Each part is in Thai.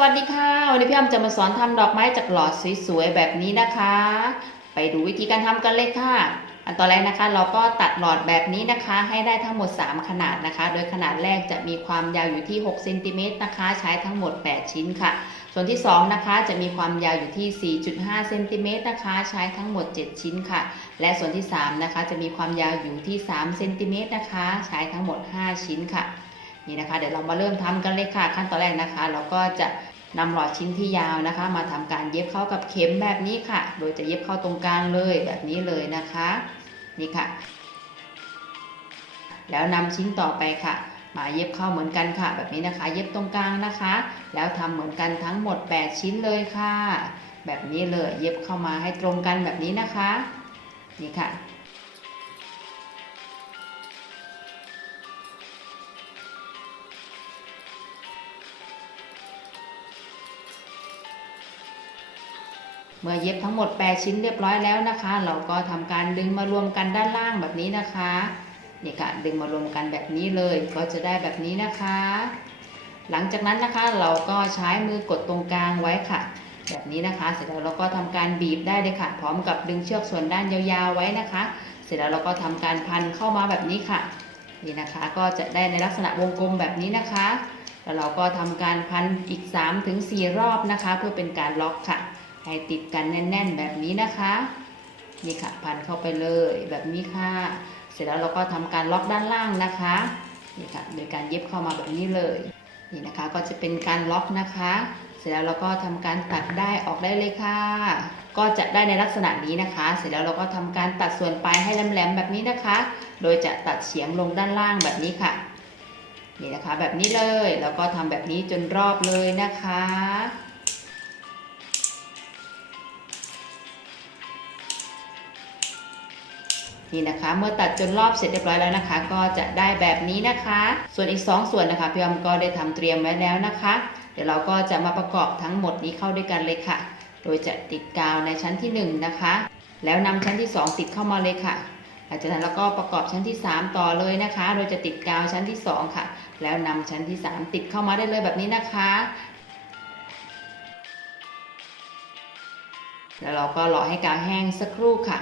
วัสดีค่ะ วันนี้พี่อ้ำจะมาสอนทำดอกไม้จากหลอดสวยๆแบบนี้นะคะ ไปดูวิธีการทำกันเลยค่ะ อันตอนแรกนะคะ เราก็ตัดหลอดแบบนี้นะคะ ให้ได้ทั้งหมด 3 ขนาดนะคะ โดยขนาดแรกจะมีความยาวอยู่ที่6เซนติเมตรนะคะ ใช้ทั้งหมด 8 ชิ้นค่ะ ส่วนที่ 2 นะคะ จะมีความยาวอยู่ที่ 4.5เซนติเมตรนะคะ ใช้ทั้งหมด 7 ชิ้นค่ะ และส่วนที่ 3 นะคะ จะมีความยาวอยู่ที่3เซนติเมตรนะคะ ใช้ทั้งหมด 5 ชิ้นค่ะ นี่นะคะ เดี๋ยวเรามาเริ่มทำกันเลยค่ะขั้นตอนแรกนะคะ เราก็จะนำหลอดชิ้นที่ยาวนะคะ มาทำการเย็บเข้ากับเข็มแบบนี้ค่ะ โดยจะเย็บเข้าตรงกลางเลยแบบนี้เลยนะคะ นี่ค่ะ แล้วนำชิ้นต่อไปค่ะมาเย็บเข้าเหมือนกันค่ะ แบบนี้นะคะ เย็บตรงกลางนะคะ แล้วทำเหมือนกันทั้งหมด 8 ชิ้นเลยค่ะ แบบนี้เลยเย็บเข้ามาให้ตรงกันแบบนี้นะคะ นี่ค่ะ เมื่อเย็บทั้งหมด 8 ชิ้นเรียบร้อยแล้วนะคะ เราก็ทำการดึงมารวมกันด้านล่างแบบนี้นะคะนี่ค่ะดึงมารวมกันแบบนี้เลยก็จะได้แบบนี้นะคะ หลังจากนั้นนะคะเราก็ใช้มือกดตรงกลางไว้ค่ะ แบบนี้นะคะ เสร็จแล้วเราก็ทำการบีบได้เลยค่ะ พร้อมกับดึงเชือกส่วนด้านยาวๆไว้นะคะ เสร็จแล้วเราก็ทำการพันเข้ามาแบบนี้ค่ะนี่นะคะก็จะได้ในลักษณะวงกลมแบบนี้นะคะ แล้วเราก็ทำการพันอีก 3-4 รอบนะคะ เพื่อเป็นการล็อกค่ะ ให้ติดกันแน่น ๆ แบบนี้นะคะนี่ค่ะพันเข้าไปเลยแบบนี้ค่ะ เสร็จแล้วเราก็ทำการล็อกด้านล่างนะคะนี่ค่ะโดยการเย็บเข้ามาแบบนี้เลยนี่นะคะก็จะเป็นการล็อกนะคะ เสร็จแล้วเราก็ทำการตัดได้ออกได้เลยค่ะ ก็จะได้ในลักษณะนี้นะคะ เสร็จแล้วเราก็ทำการตัดส่วนปลายให้แหลมๆแบบนี้นะคะ โดยจะตัดเฉียงลงด้านล่างแบบนี้ค่ะนี่นะคะแบบนี้เลยแล้วก็ทำแบบนี้จนรอบเลยนะคะ นี่นะคะ เมื่อตัดจนรอบเสร็จเรียบร้อยแล้วนะคะ ก็จะได้แบบนี้นะคะ ส่วนอีก 2 ส่วนนะคะพี่อมก็ได้ทำเตรียมไว้แล้วนะคะ เดี๋ยวเราก็จะมาประกอบทั้งหมดนี้เข้าด้วยกันเลยค่ะ โดยจะติดกาวในชั้นที่ 1 นะคะ แล้วนำชั้นที่ 2 ติดเข้ามาเลยค่ะหลังจากนั้นเราก็ประกอบชั้นที่ 3 ต่อเลยนะคะ โดยจะติดกาวชั้นที่ 2 ค่ะ แล้วนำชั้นที่ 3 ติดเข้ามาได้เลยแบบนี้นะคะ แล้วเราก็รอให้กาวแห้งสักครู่ค่ะ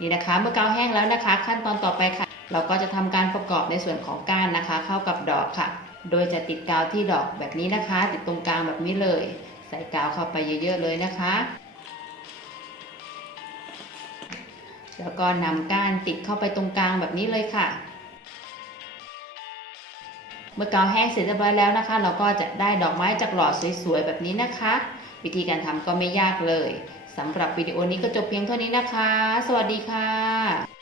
นี่นะคะ เมื่อกาวแห้งแล้วนะคะ ขั้นตอนต่อไปค่ะ เราก็จะทำการประกอบในส่วนของก้านนะคะ เข้ากับดอกค่ะ โดยจะติดกาวที่ดอกแบบนี้นะคะ ติดตรงกลางแบบนี้เลย ใส่กาวเข้าไปเยอะๆเลยนะคะ แล้วก็นำก้านติดเข้าไปตรงกลางแบบนี้เลยค่ะ เมื่อกาวแห้งเสร็จเรียบร้อยแล้วนะคะ เราก็จะได้ดอกไม้จากหลอดสวยๆแบบนี้นะคะ วิธีการทำก็ไม่ยากเลย สำหรับวิดีโอนี้ก็จบเพียงเท่านี้นะคะ สวัสดีค่ะ